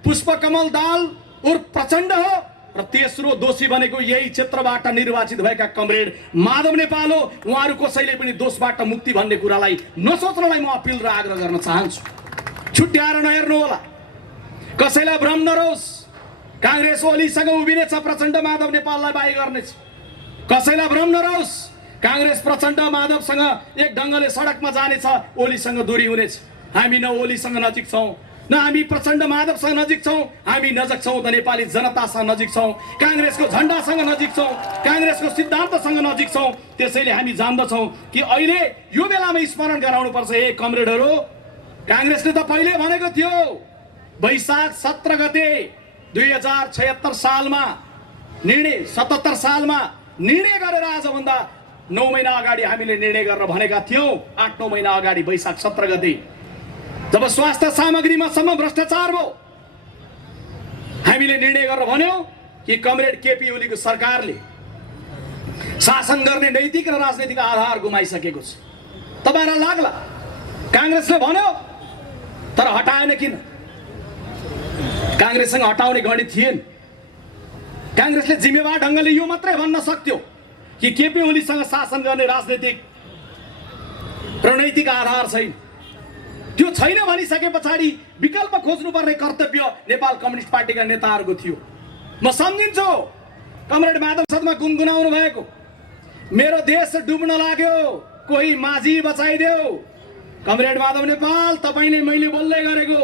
पुष्पकमल दाहाल उर्फ प्रचण्ड हो, र तेस्रो दोषी भनेको यही क्षेत्रबाट निर्वाचित भएका कमरेड माधव नेपाल हो। उहाँहरू कसैले पनि दोषबाट मुक्ति भन्ने कुरालाई नसोच्नलाई म अपिल र आग्रह गर्न चाहन्छु। छुट्याएर नहेर्नु होला, कसैलाई भ्रम नरहोस्। कांग्रेस ओलीसँग उभिनेछ, प्रचण्ड माधव नेपाललाई बाई गर्नेछ। कसैलाई भ्रम नरहोस्, कांग्रेस प्रचण्ड माधवसँग एक ढंगले सडकमा जानेछ, ओलीसँग दूरी हुनेछ। हामी न ओलीसँग नजिक छौं, न हामी प्रचण्ड माधवसँग नजिक छौं। हामी नजिक छौं त नेपाली जनतासँग नजिक छौं, कांग्रेसको झण्डासँग नजिक छौं, कांग्रेसको सिद्धान्तसँग नजिक छौं। त्यसैले हामी जान्दछौं कि अहिले यो बेलामा स्मरण गराउनु पर्छ, हे कमरेडहरू, कांग्रेसले त पहिले भनेको थियो वैशाख 17 गते 2076 सालमा निर्णय, 77 सालमा निर्णय गरेर आजभन्दा 9 महिना अगाडि हामीले निर्णय गरेर भनेका थियौं। 8-9 महिना अगाडि वैशाख 17 गते जब स्वास्थ्य सामग्रीमा सम्म भ्रष्टाचार भयो, हामीले निर्णय गरेर भन्यौं कि कमरेड केपी ओलीको सरकारले शासन गर्ने नैतिक र राजनैतिक आधार गुमाइसकेको छ। तपाईहरुलाई लाग्ला कांग्रेसले भन्यो, तर हटाएन किन? कांग्रेससँग हटाउने गणित थिएन। कांग्रेसले जिम्मेवार ढंगले यो मात्रै भन्न सक्थ्यो कि केपी ओलीसँग शासन गर्ने राजनैतिक र नैतिक आधार छैन। त्यो छैन भनिसके पछाडि विकल्प खोज्नुपर्ने कर्तव्य नेपाल कम्युनिस्ट पार्टीका नेताहरूको थियो। म सम्झिन्छु कमरेड माधव शर्मा गुनगुनाउनु भएको, मेरो देश डुब्न लाग्यो, कोही माझी बचाइदेऊ। कमरेड माधव नेपाल, तपाईले मैले बोल्दै गरेको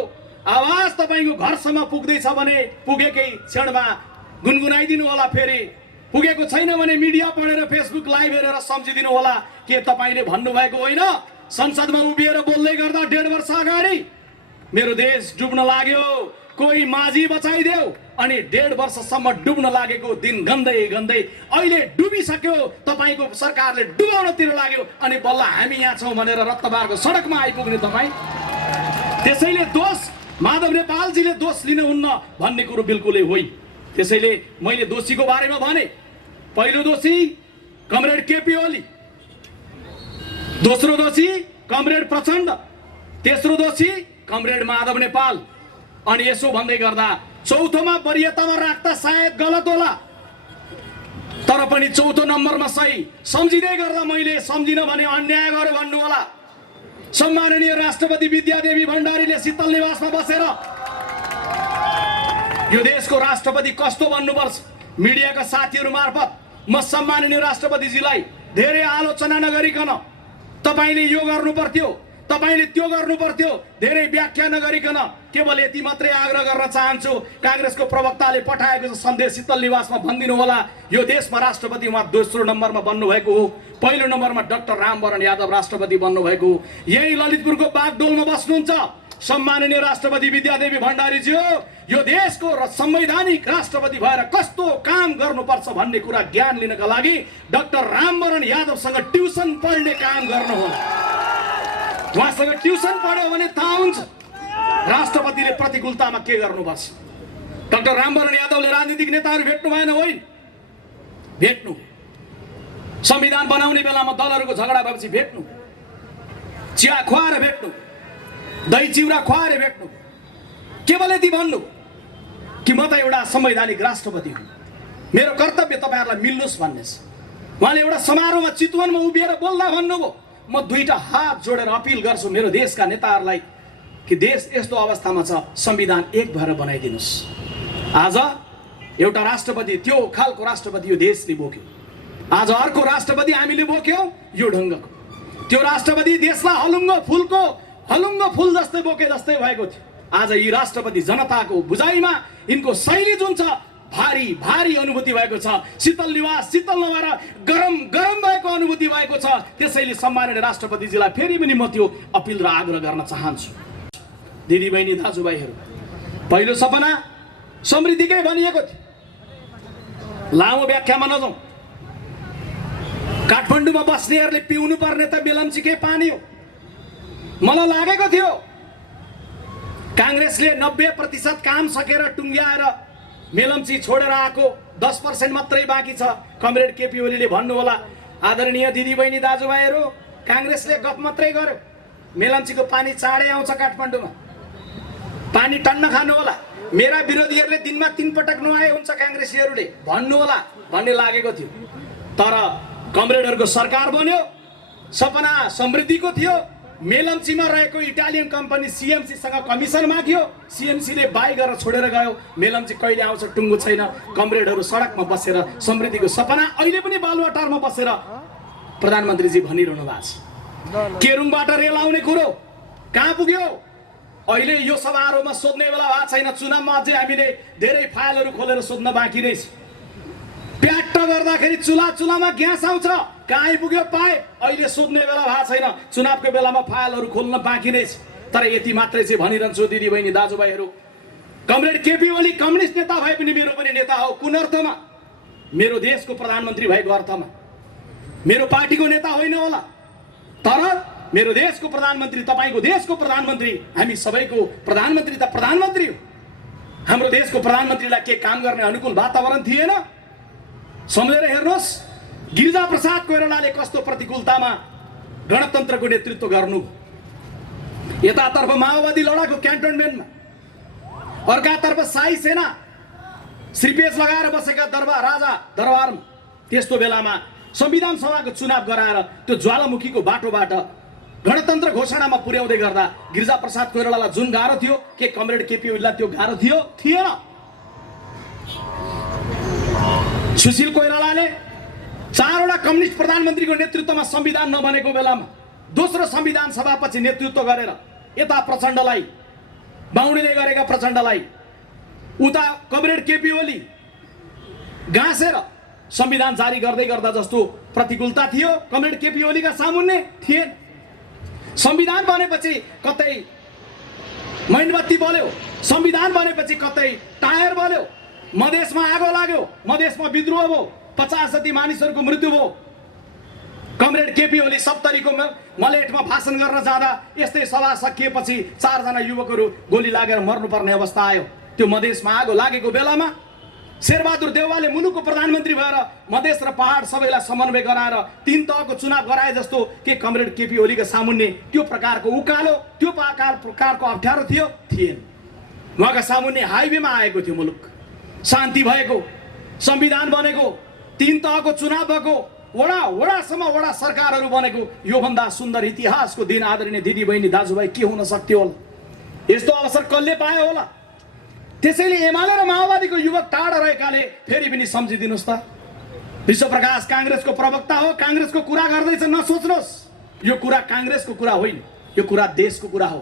आवाज तपाईको घरसम्म पुग्दैछ भने पुगेकै क्षणमा गुनगुनाइदिनु होला। फेरि पुगेको छैन भने मिडिया पढेर फेसबुक लाइभ हेरेर सम्झिदिनु होला। के तपाईले भन्नुभएको होइन संसदमा उभिएर बोल्दै गर्दा 1.5 वर्ष अगाडि मेरो देश डुब्न लाग्यो, कोही माझी बचाइदेऊ, अनि 1.5 वर्षसम्म डुब्न लागेको दिन गन्दै गन्दै अहिले डुबिसक्यो, तपाईको सरकारले डुबाउनतिर लाग्यो, अनि बल्ल हामी यहाँ छौं भनेर रत्तबारको सडकमा आइपुग्ने तपाई। त्यसैले दोष माधव नेपालजीले दोष लिन हुन्न भन्ने कुरो बिल्कुलै होइन। त्यसैले मैले दोषीको बारेमा भने, पहिलो दोषी कमरेड केपी ओली, दोस्रो दोषी कमरेड प्रचण्ड, तेस्रो दोषी कमरेड माधव नेपाल, अनि यसो भन्दै गर्दा चौथोमा वरियतामा राख्दा सायद गलत होला, तर पनि चौथो नम्बरमा सही सम्झिँदै गर्दा मैले सम्झिन भने अन्याय गर्यो भन्नु होला। सम्माननीय राष्ट्रपति विद्यादेवी भण्डारीले शीतल निवासमा बसेर यो देशको राष्ट्रपति कस्तो बन्नुपर्छ मिडियाका साथीहरू मार्फत म सम्माननीय राष्ट्रपतिजीलाई धेरै आलोचना नगरिकन तपाईले यो गर्नु पर्थ्यो, तपाईले त्यो गर्नु पर्थ्यो, धेरै व्याख्या नगरिकन केवल यति मात्रै आग्रह गर्न चाहन्छु, कांग्रेसको प्रवक्ताले पठाएको सन्देश शीतल निवासमा भनिदिनु होला, यो देशमा राष्ट्रपति उहाँ दोस्रो नम्बरमा बन्नु भएको हो, पहिलो नम्बरमा डाक्टर रामवरण यादव राष्ट्रपति बन्नु भएको हो, यही ललितपुरको बागडोलमा बस्नुहुन्छ सम्माननीय राष्ट्रपति विद्यादेवी भण्डारीजी हो। यो देशको संवैधानिक राष्ट्रपति भएर कस्तो काम गर्नुपर्छ भन्ने कुरा ज्ञान लिनका लागि डाक्टर रामवरण यादवसँग ट्युसन पढ्ने काम गर्नुहोला। उहाँसँग ट्युसन पढ्यो भने थाहा हुन्छ राष्ट्रपतिले प्रतिकूलतामा के गर्नुपर्छ। डाक्टर रामवरण यादवले राजनीतिक नेताहरू भेट्नु भएन, होइन भेट्नु, संविधान बनाउने बेलामा दलहरूको झगडा भएपछि भेट्नु, चिया खुवाएर भेट्नु, दही चिउरा खुवाएर भेट्नु, केवल यति भन्नु कि म त एउटा संवैधानिक राष्ट्रपति हुँ, मेरो कर्तव्य तपाईहरुलाई मिल्नुस् भन्ने छ। उहाँले एउटा समारोहमा चितवनमा उभिएर बोल्दा भन्नुभयो, म दुईटा हात जोडेर अपिल गर्छु मेरो देशका नेताहरूलाई कि देश यस्तो अवस्थामा छ, संविधान एक भएर बनाइदिनुस्। आज एउटा राष्ट्रपति, त्यो खालको राष्ट्रपति यो देशले बोक्यो, आज अर्को राष्ट्रपति हामीले बोक्यौं यो ढंगको, त्यो राष्ट्रपति देशलाई हलुङ्गो फूल जस्तै बोके जस्तै भएको थियो। आज यी राष्ट्रपति जनताको बुझाइमा यिनको शैली जुन छ भारी भारी अनुभूति भएको छ, शीतल निवास शीतल नभएर गरम गरम भएको अनुभूति भएको छ। त्यसैले सम्माननीय राष्ट्रपतिजीलाई फेरि पनि म त्यो अपिल र आग्रह गर्न चाहन्छु। दिदी बहिनी दाजुभाइहरू, पहिलो सपना समृद्धिकै भनिएको थियो, लामो व्याख्यामा नजाउँ। काठमाडौँमा बस्नेहरूले पिउनु पर्ने त बेलम्चीकै पानी हो। मलाई लागेको थियो कांग्रेसले 90% काम सकेर टुङ्ग्याएर मेलम्ची छोडेर आएको 10% मात्रै बाँकी छ। कमरेड केपी ओलीले भन्नु होला, आदरणीय दिदी बहिनी दाजुभाइहरू, कांग्रेसले गफ मात्रै गर्यो, मेलम्चीको पानी चाँडै आउँछ, काठमाडौँमा पानी टन्न खानु होला, मेरा विरोधीहरूले दिनमा 3 पटक नुहाए हुन्छ कांग्रेसीहरूले भन्नु होला भन्ने लागेको थियो। तर कमरेडहरूको सरकार बन्यो, सपना समृद्धिको थियो। मेलम्चीमा रहेको इटालियन कम्पनी सीएमसी सँग कमिसन माग्यो, सीएमसीले बाई गरेर छोडेर गयो। मेलम्ची कहिले आउँछ टुङ्गो छैन। कमरेडहरू सडकमा बसेर समृद्धिको सपना अहिले पनि बालुवाटारमा बसेर प्रधानमन्त्रीजी भनिरहनु भएको छ। केरुङबाट रेल आउने कुरो कहाँ पुग्यो? अहिले यो समारोहमा सोध्ने बेला भएको छैन। चुनावमा अझै हामीले धेरै फाइलहरू खोलेर सोध्न बाँकी नै छ। प्याट्ट गर्दाखेरि चुलामा ग्यास आउँछ, कहाँ आइपुग्यो पाइप, अहिले सोध्ने बेला भएको छैन। चुनावको बेलामा फाइलहरू खोल्न बाँकी नै छ। तर यति मात्रै चाहिँ भनिरहन्छु दिदी बहिनी दाजुभाइहरू, कमरेड केपी ओली कम्युनिस्ट नेता भए पनि मेरो पनि नेता हो। कुन अर्थमा? मेरो देशको प्रधानमन्त्री भएको अर्थमा। मेरो पार्टीको नेता होइन होला, तर मेरो देशको प्रधानमन्त्री, तपाईको देशको प्रधानमन्त्री, हामी सबैको प्रधानमन्त्री त प्रधानमन्त्री हो। हाम्रो देशको प्रधानमन्त्रीलाई के काम गर्ने अनुकूल वातावरण थिएन? सम्झेर हेर्नुहोस्, गिरिजा प्रसाद कोइरालाले कस्तो प्रतिकूलतामा गणतन्त्रको नेतृत्व गर्नु। यतातर्फ माओवादी लडाको क्यान्टोनमेन्टमा, अर्कातर्फ शाही सेना श्रीपेश लगाएर बसेका राजा दरबारमा। त्यस्तो बेलामा संविधान सभाको चुनाव गराएर त्यो ज्वालामुखीको बाटोबाट गणतन्त्र घोषणामा पुर्याउँदै गर्दा गिरिजा प्रसाद कोइरालालाई जुन गाह्रो थियो, के कमरेड केपी ओलीलाई त्यो गाह्रो थियो? थिएन। सुशील कोइरालाले 4वटा कम्युनिस्ट प्रधानमन्त्रीको नेतृत्वमा संविधान नबनेको बेलामा दोस्रो संविधान सभापछि नेतृत्व गरेर यता प्रचण्डलाई बाहुनीले गरेका प्रचण्डलाई, उता कमरेड केपी ओली गाँसेर संविधान जारी गर्दै गर्दा जस्तो प्रतिकूलता थियो कमरेड केपी ओलीका सामुन्ने थिएन। संविधान बनेपछि कतै मैनबत्ती बल्यो, संविधान बनेपछि कतै टायर बल्यो, मधेसमा आगो लाग्यो, मधेसमा विद्रोह भयो, 50 जति मानिसहरूको मृत्यु भयो। कमरेड केपी ओली 70 को मलेटमा भाषण गर्न जाँदा यस्तै सभा सकिएपछि 4 जना युवकहरू गोली लागेर मर्नुपर्ने अवस्था आयो। त्यो मधेसमा आगो लागेको बेलामा शेरबहादुर देउवाले मुलुकको प्रधानमन्त्री भएर मधेस र पहाड सबैलाई समन्वय गराएर 3 तहको चुनाव गराए जस्तो के कमरेड केपी ओलीका सामुन्ने त्यो प्रकारको उकालो, त्यो प्रकारको अप्ठ्यारो थिएन। उहाँका सामुन्ने हाइवेमा आएको थियो मुलुक, शान्ति भएको, संविधान बनेको, 3 तहको चुनाव भएको, वडासम्म वडा सरकारहरू बनेको, योभन्दा सुन्दर इतिहासको दिन आदरणीय दिदी बहिनी दाजुभाइ के हुन सक्थ्यो होला? यस्तो अवसर कसले पायो होला? त्यसैले एमाले र माओवादीको युवक टाढा रहेकाले फेरि पनि सम्झिदिनुस् त। विश्वप्रकाश कांग्रेसको प्रवक्ता हो, कांग्रेसको कुरा गर्दैछ, नसोच्नुहोस्। यो कुरा कांग्रेसको कुरा होइन, यो कुरा देशको कुरा हो।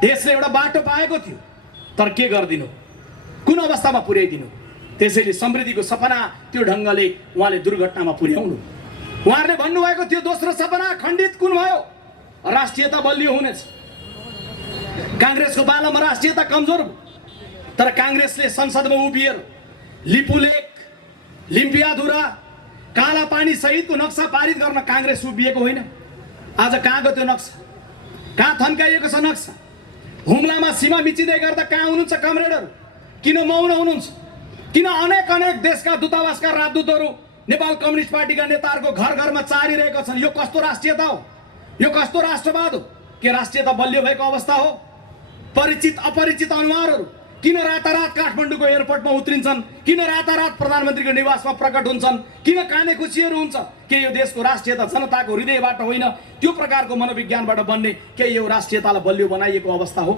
देशले एउटा बाटो पाएको थियो, तर के गर्दिनु, कुन अवस्थामा पुर्याइदिनु? त्यसैले समृद्धिको सपना त्यो ढङ्गले उहाँले दुर्घटनामा पुर्याउनु। उहाँहरूले भन्नुभएको थियो दोस्रो सपना खण्डित कुन भयो? राष्ट्रियता बलियो हुनेछ। कांग्रेसको पालामा राष्ट्रियता कमजोर, तर कांग्रेसले संसदमा उभिएर लिपुलेक, लिम्पियाधुरा, काला पानी सहितको नक्सा पारित गर्न कांग्रेस उभिएको होइन। आज कहाँ गयो त्यो नक्सा? कहाँ थन्काइएको छ नक्सा? हुम्लामा सीमा मिचिँदै गर्दा कहाँ हुनुहुन्छ कमरेडहरू? किन मौन हुनुहुन्छ? किन अनेक देशका दूतावासका राजदूतहरू नेपाल कम्युनिस्ट पार्टीका नेताहरूको घर घरमा चारिरहेका छन्? यो कस्तो राष्ट्रियता हो? यो कस्तो राष्ट्रवाद हो? के राष्ट्रियता बलियो भएको अवस्था हो? परिचित अपरिचित अनुहारहरू किन रातारात काठमाडौँको एयरपोर्टमा उत्रिन्छन्? किन रातारात प्रधानमन्त्रीको निवासमा प्रकट हुन्छन्? किन काने खुसीहरू हुन्छ? के यो देशको राष्ट्रियता जनताको हृदयबाट होइन, त्यो प्रकारको मनोविज्ञानबाट बन्ने के यो राष्ट्रियतालाई बलियो बनाइएको अवस्था हो?